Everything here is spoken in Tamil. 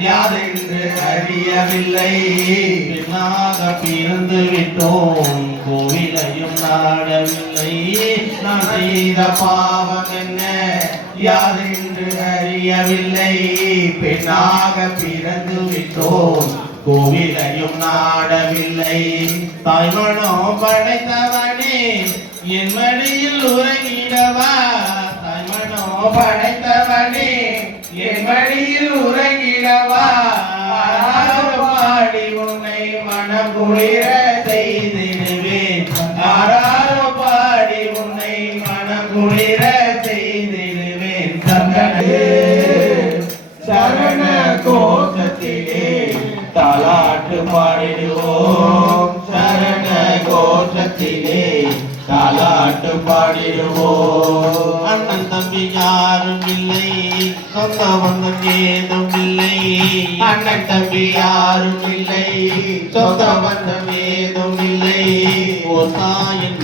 யாதென்று அறியவில்லை. பின்னாக பிறந்து விட்டோம். கோவிலையும் நாடவில்லை. நான் செய்த பாவம் என்ன? யாதென்று அறியவில்லை. பெண்ணாக பிறந்து விட்டோம். கோவிலையும் நாடவில்லை. தாய்மனோ படைத்தவனே என் மடியில் உறங்கிடவா? தாய்மனோ படைத்த குளிர செய்திடுவேன் ஆராரோ பாடி உன்னை மனம் குளிர செய்திடுவேன் சங்கடே சரண கோஷத்திலே தாலாட்டு பாடிடுவோம் சரண கோஷத்திலே தாலாட்டு பாடிடுவோம். அண்ணன் தம்பி யாரும் இல்லை சொந்த பந்தம் ஏதும் அண்ணன் தம்பி யாரும் இல்லை சொந்த பந்தம் ஏதும் இல்லை ஓ தாயின்